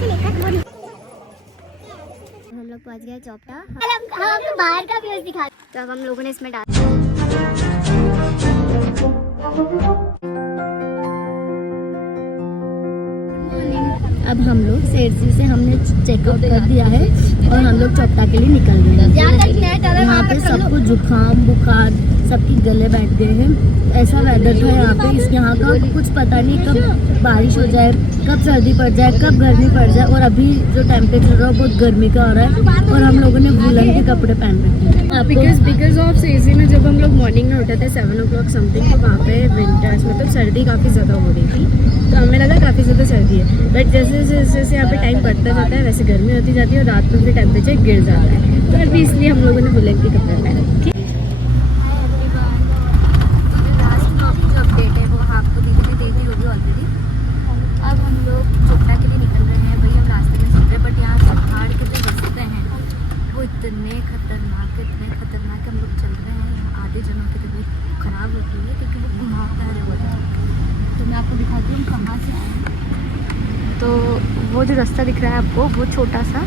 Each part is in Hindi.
से लेकर हम लोग पहुंच गए चौपटा। हम आपको बाहर का व्यूज दिखा, तो अब हम लोगों ने इसमें डाल अब हम लोग सेरसी से हमने चेकआउट कर दिया है और हम लोग चौपटा के लिए निकल गए हैं। यहाँ पे सबको जुकाम बुखार सबकी गले बैठ गए हैं। ऐसा वेदर था यहाँ पे, इस यहाँ का कुछ पता नहीं कब बारिश हो जाए, कब सर्दी पड़ जाए, कब गर्मी पड़ जाए। और अभी जो टेम्परेचर रहा है बहुत गर्मी का हो रहा है और हम लोगों ने वूलन के कपड़े पहन रखे हैं। बिकॉज ऑफ सेरसी में जब हम लोग मॉर्निंग में उठे थे 7 o'clock समथिंग, तो वहाँ पे विंटर्स मतलब सर्दी काफ़ी ज़्यादा हो रही थी, तो हमें लगा काफ़ी ज़्यादा सर्दी है। बट जैसे जैसे यहाँ पे टाइम बढ़ता जाता है वैसे गर्मी होती जाती है और रात में फिर टेम्परेचर गिर जाता है, तो अभी इसलिए हम लोगों ने वूलन के कपड़े पहने। अब हम लोग चोपटा के लिए निकल रहे हैं। भाई हम रास्ते में सुन रहे, बट यहाँ से पहाड़ के जो रास्ते हैं वो इतने खतरनाक हम लोग चल रहे हैं। यहाँ आधे जनों की तबीयत खराब होती है क्योंकि वो घुमावदार होता है। तो मैं आपको दिखाती हूँ कहाँ से आए हैं। तो वो जो रास्ता दिख रहा है आपको, वो छोटा सा,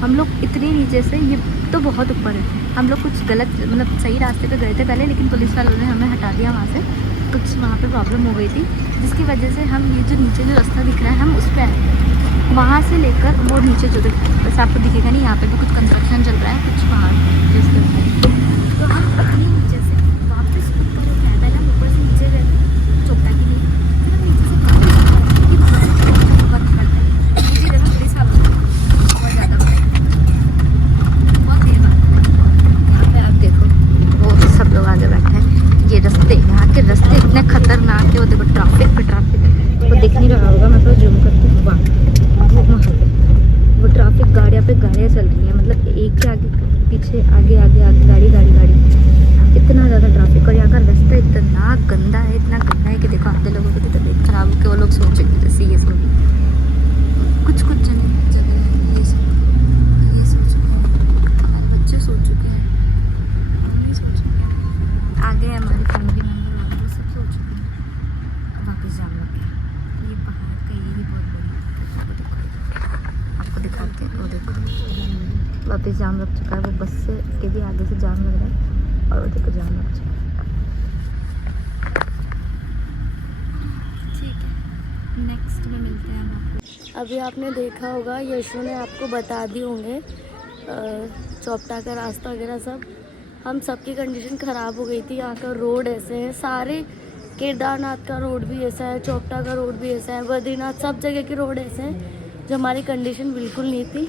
हम लोग इतने नीचे से, ये तो बहुत ऊपर है। हम लोग कुछ गलत मतलब सही रास्ते पे गए थे पहले, लेकिन पुलिस वालों ने हमें हटा दिया वहाँ से। कुछ वहाँ पे प्रॉब्लम हो गई थी जिसकी वजह से हम ये जो नीचे जो रास्ता दिख रहा है हम उस पर आए। वहाँ से लेकर वो नीचे जो बस आपको दिखेगा नहीं, यहाँ पे भी कुछ कंस्ट्रक्शन चल रहा है, कुछ वहाँ जिसके तो हम अपनी नीचे से वापस ऊपर उठाए। पहले हम ऊपर से नीचे गए थे चोपटा के लिए, फिर हम नीचे से वक्त पड़ता है। मुझे देखो पुलिस वालों बहुत ज़्यादा बहुत देर बाद यहाँ पे आप देखो वो सब लोग आगे बैठे हैं। ये रास्ते, यहाँ के रास्ते इतने खतरनाक है। वो देखो ट्रैफिक वो दिख नहीं रहा होगा, मैं तो जूम करती हूँ। वो ट्रैफिक गाड़ियाँ पे गाड़ियाँ चल रही हैं, मतलब एक के आगे पीछे आगे गाड़ी इतना ज़्यादा ट्रैफिक। और यहाँ का रास्ता इतना गंदा है कि देखो आधे लोगों की तो तबीयत खराब होकर वो लोग सोच रहे थे सीरियस हो कुछ जगह ये सोच चुके हैं, हमारे बच्चे सोच चुके हैं, आगे हमारे फैमिली मेम्बर वाले वो सब सोच चुके हैं। वापस जाम लग गया। ये पहाड़ का यही बहुत बड़ी आपको दिखाते हैं। वो देखो वापस जाम लग चुका है। वो बस से के भी आगे से जाम लग रहा है और वो देखो जाम लग चुका है। ठीक है, नेक्स्ट में मिलते हैं हम आपको। अभी आपने देखा होगा, यशु ने आपको बता दिए होंगे चौपटा का रास्ता वगैरह सब। हम सबकी कंडीशन ख़राब हो गई थी। यहाँ का रोड ऐसे है, सारे केदारनाथ का रोड भी ऐसा है, चौपटा का रोड भी ऐसा है, बद्रीनाथ सब जगह के रोड ऐसे हैं जो हमारी कंडीशन बिल्कुल नहीं थी।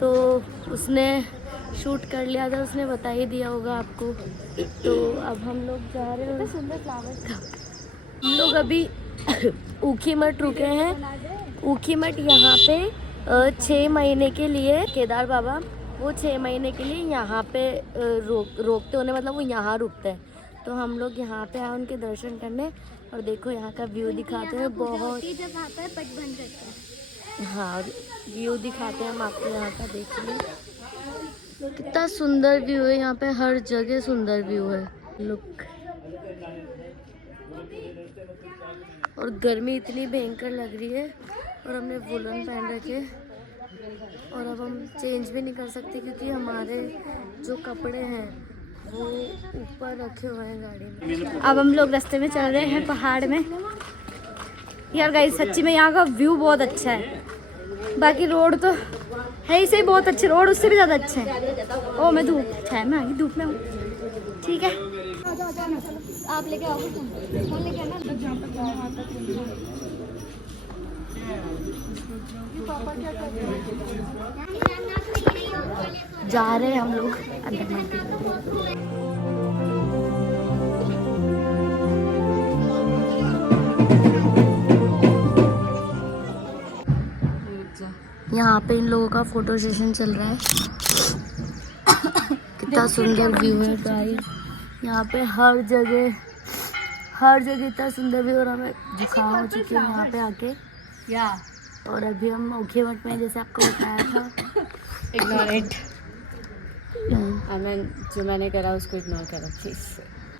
तो उसने शूट कर लिया था, उसने बता ही दिया होगा आपको। तो अब हम लोग जा रहे हैं। सुंदर फ्लावर्स का हम लोग अभी ऊखीमठ रुके हैं। ऊखीमठ यहाँ पे 6 महीने के लिए केदार बाबा वो 6 महीने के लिए यहाँ पे रोकते होने, मतलब वो यहाँ रुकते हैं। तो हम लोग यहाँ पे आए उनके दर्शन करने। और देखो यहाँ का व्यू दिखाते हैं, बहुत जब आता है पट बंद करते हैं। हाँ, व्यू दिखाते हैं हम आपको यहाँ का। देखिए कितना सुंदर व्यू है यहाँ पे, हर जगह सुंदर व्यू है। लुक, और गर्मी इतनी भयंकर लग रही है और हमने वुलन पहन रखे और अब हम चेंज भी नहीं कर सकते क्योंकि हमारे जो कपड़े हैं वो ऊपर रखे हुए हैं गाड़ी में। अब हम लोग रास्ते में चल रहे हैं पहाड़ में। यार गाइस सच्ची में यहाँ का व्यू बहुत अच्छा है। बाकी रोड तो है ही सही, बहुत अच्छे रोड, उससे भी ज़्यादा अच्छे हैं। ओ मैं धूप है, मैं धूप में हूँ। ठीक है, आप लेके आओ, लेके आना। जा रहे हैं हम लोग अंदर मंदिर। यहाँ पे इन लोगों का फोटो सेशन चल रहा है। कितना सुंदर व्यू है गाइस। यहाँ पे हर जगह इतना सुंदर व्यू। और हमें जुकाम हो चुकी है यहाँ पे आके। और अभी हम ऊखीमठ में, जैसे आपको बताया था, इग्नोर इट। जो मैंने करा उसको इग्नोर करा प्लीज।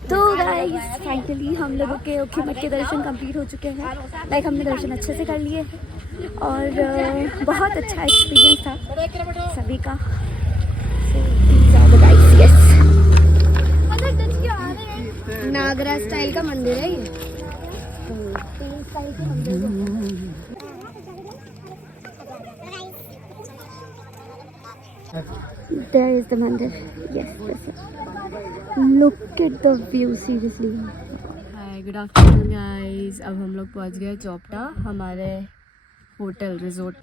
तो गाइस फाइनली हम लोगों के ऊखीमठ के दर्शन कंप्लीट हो चुके हैं। लाइक हमने दर्शन अच्छे से कर लिए। और बहुत अच्छा एक्सपीरियंस था सभी का। So, these are the guys, yes. Nagara style का मंदिर है ये। There is the mandir. Yes, that's it. Look at the view, seriously. Hi, good afternoon guys. अब हम लोग पहुंच गए चोपटा, हमारे होटल रिजॉर्ट।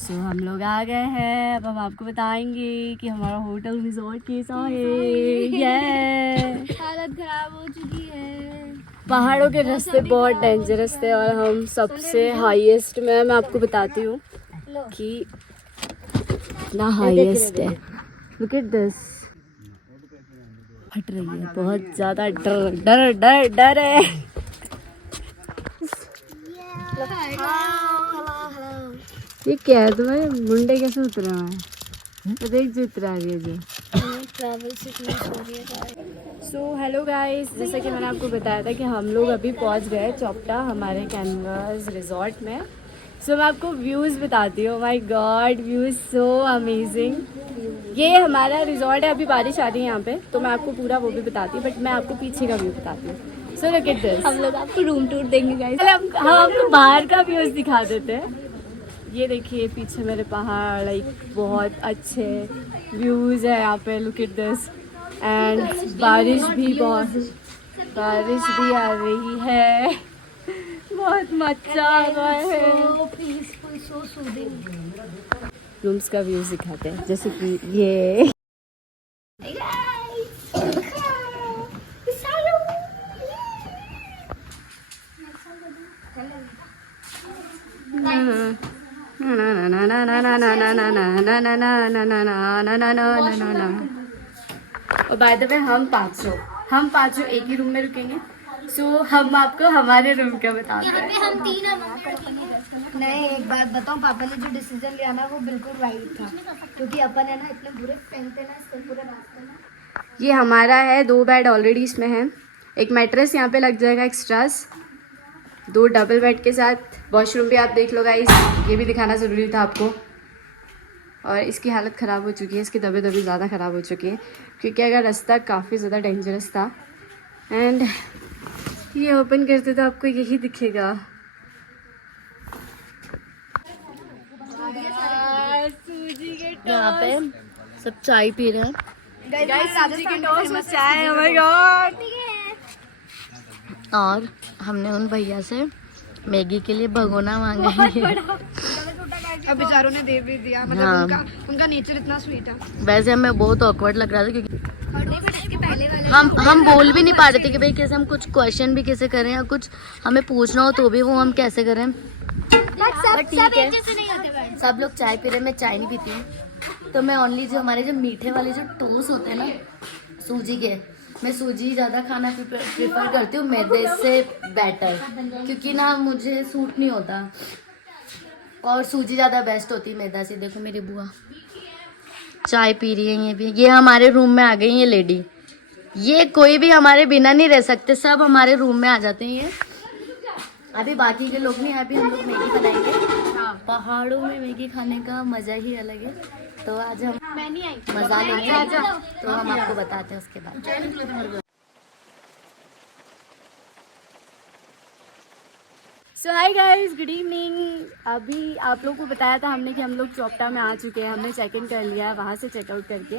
सो हम लोग आ गए हैं। अब हम आपको बताएंगे कि हमारा होटल रिजॉर्ट कैसा है। ये हालत खराब हो चुकी है। पहाड़ों के रास्ते बहुत डेंजरस थे और हम सबसे हाईएस्ट में, मैं आपको बताती हूँ कि इतना हाईएस्ट है। लुक एट दिस, फट रही है, बहुत ज्यादा डर डर डर डर है। ये क्या है तुम्हारे मुंडे कैसे उतरे हुए हैं? तो देख जो उतरा रही है जो। सो हेलो गाइस, जैसा कि मैंने आपको बताया था कि हम लोग अभी पहुंच गए चोपटा हमारे कैनवास रिजॉर्ट में। सो मैं आपको व्यूज़ बताती हूँ। My God, views so amazing. ये हमारा रिजॉर्ट है, अभी बारिश आ रही है यहाँ पे, तो मैं आपको पूरा वो भी बताती हूँ, बट मैं आपको पीछे का व्यू बताती हूँ। So look at this. हम लोग आपको रूम टूर देंगे गाइस। पहले हम आपको बाहर का व्यूज़ दिखा देते हैं। ये देखिए पीछे मेरे पहाड़, लाइक बहुत अच्छे व्यूज़ है यहाँ पे। Look at this. एंड बारिश भी आ रही है, बहुत मजा आ रहा है। Peaceful, so soothing. रूम्स का व्यूज दिखाते हैं, जैसे कि ये और बाय द वे हम पांचों एक ही रूम में रुकेंगे। सो हम आपको हमारे रूम का बताते हैं। हम तीन नहीं, एक बात बताऊं, पापा ने जो डिसीजन लिया ना वो बिल्कुल राइट था, क्योंकि अपन है ना इतने बुरे फ्रेंड थे ना इसके पूरे रास्ते में। ये हमारा है, 2 बेड ऑलरेडी इसमें है, एक मैट्रेस यहाँ पे लग जाएगा एक्स्ट्रास, 2 डबल बेड के साथ। वॉशरूम भी आप देख लो गाइस, ये भी दिखाना ज़रूरी था आपको। और इसकी हालत ख़राब हो चुकी है, इसके दबे ज़्यादा ख़राब हो चुकी है, क्योंकि अगर रास्ता काफ़ी ज़्यादा डेंजरस था। एंड ये ओपन करते तो आपको यही दिखेगा। यहाँ पे सब चाय पी रहे हैं सूजी के टोस्ट में चाय। oh my God। और हमने उन भैया से मैगी के लिए भगोना मांगा है। अब बेचारों ने दे भी दिया, मतलब हाँ। उनका नेचर इतना स्वीट है। वैसे हमें बहुत ऑकवर्ड लग रहा था, क्योंकि हम बोल भी नहीं पा रहे थे कि भाई कैसे हम कुछ क्वेश्चन भी कैसे करें या कुछ हमें पूछना हो तो भी वो हम कैसे करें। ठीक है, सब लोग चाय पी रहे, मैं चाय नहीं पीती हूँ, तो मैं ओनली जो हमारे जो मीठे वाले जो टोस्ट होते हैं ना सूजी के, मैं सूजी ज़्यादा खाना प्रेफर करती हूँ मैदे से बेटर, क्योंकि ना मुझे सूट नहीं होता और सूजी ज़्यादा बेस्ट होती है मैदा से। देखो मेरी बुआ चाय पी रही है, ये भी। ये हमारे रूम में आ गई ये लेडी, ये कोई भी हमारे बिना नहीं रह सकते, सब हमारे रूम में आ जाते हैं। ये अभी बाकी के लोग नहीं, अभी हम लोग मैगी बनाएंगे। पहाड़ों में मैगी खाने का मज़ा ही अलग है, तो आज हम मज़ा लेंगे, तो हम आपको बताते हैं उसके बाद। सो हाय गाइस, गुड इवनिंग। अभी आप लोगों को बताया था हमने कि हम लोग चोपटा में आ चुके हैं, हमने चेक इन कर लिया है वहाँ से चेकआउट करके,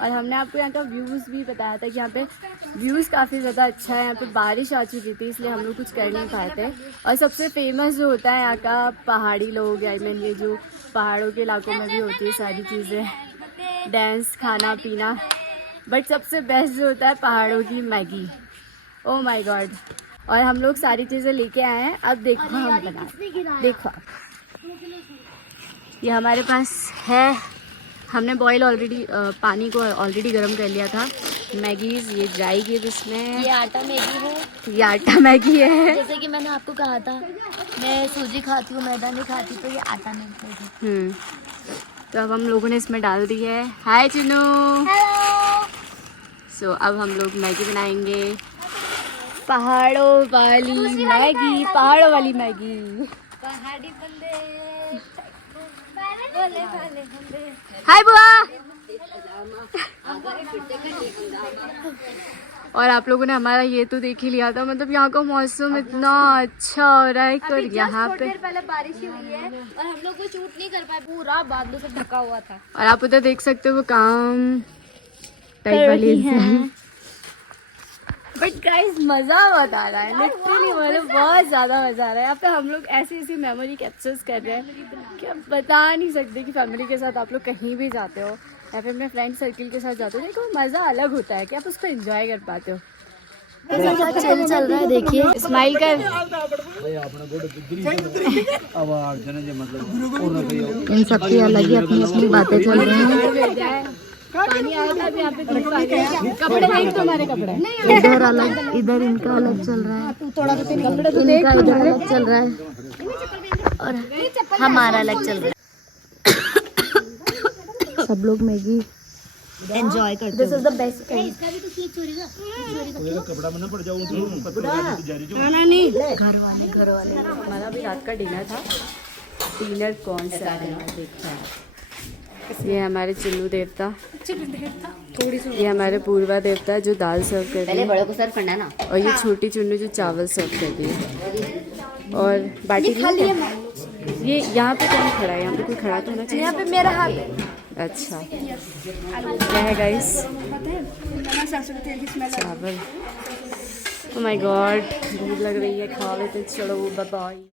और हमने आपको यहाँ का व्यूज़ भी बताया था कि यहाँ पे व्यूज़ काफ़ी ज़्यादा अच्छा है। यहाँ पे बारिश आ चुकी थी इसलिए हम लोग कुछ कर नहीं पाए थे। और सबसे फेमस जो होता है यहाँ का पहाड़ी लोग, आई मीन ये जो पहाड़ों के इलाकों में भी होती है सारी चीज़ें, डांस, खाना पीना, बट सबसे बेस्ट जो होता है पहाड़ों की मैगी। Oh my God. और हम लोग सारी चीज़ें लेके आए हैं, अब देखो हम बना। देखो ये हमारे पास है, हमने बॉईल ऑलरेडी पानी को ऑलरेडी गर्म कर लिया था। मैगीज ये जाएगी जिसमें, ये आटा मैगी है, ये आटा मैगी है। जैसे कि मैंने आपको कहा था मैं सूजी खाती हूँ मैदा नहीं खाती, तो ये आटा मैगी। तो अब हम लोगों ने इसमें डाल दी है। हाय चिनू। सो अब हम लोग मैगी बनाएंगे, पहाड़ों वाली मैगी, पहाड़ों वाली मैगी। पहाड़ी बंदे हाय बुआ। और आप लोगों ने हमारा ये तो देख ही लिया था, मतलब यहाँ का मौसम इतना अच्छा हो रहा है और यहाँ पे पहले बारिश ही हुई है और हम लोग को शूट नहीं कर पाए, पूरा बादलों से ढका हुआ था। और आप उधर देख सकते हो वो काम टाइप वाली है। बट गाइस मज़ा बहुत आ रहा है, लिटरली मतलब बहुत ज़्यादा मज़ा आ रहा है। यहाँ पे हम लोग ऐसी ऐसी मेमोरी कैप्चर्स कर रहे हैं कि आप बता नहीं सकते कि फैमिली के साथ आप लोग कहीं भी जाते हो या फिर अपने फ्रेंड सर्किल के साथ जाते हो, तो मज़ा अलग होता है कि आप उसको एंजॉय कर पाते हो। चिल चल रहा है, देखिए स्माइल कर। इन सबकी अलग ही अपनी अपनी बातें चल रही हैं। पानी आया था, अभी यहाँ पे धूप आ गया। कपड़े देख तुम्हारे कपड़े इधर अलग, इधर इनका अलग चल रहा है, इनका इधर अलग चल रहा है और हमारा अलग चल रहा है। सब लोग मैगी एंजॉय करते हैं। This is the best thing. घर वाले हमारा भी रात का डिनर था। डिनर कौन सा है देखते हैं। ये हमारे चिन्नू देवता, ये हमारे पूर्वा देवता जो दाल सर्व कर रही है, बड़े को सर्व करना है ना, और ये छोटी चुन्नू जो चावल सर्व कर रही है। और बाटी ये यहाँ पे कौन खड़ा है? यहाँ पे कोई खड़ा तो होना चाहिए। यहाँ पे मेरा हाथ है। अच्छा क्या है गाइस? चावल। ओह माय गॉड, भूख लग रही है, खा लेते चलो। Bye bye.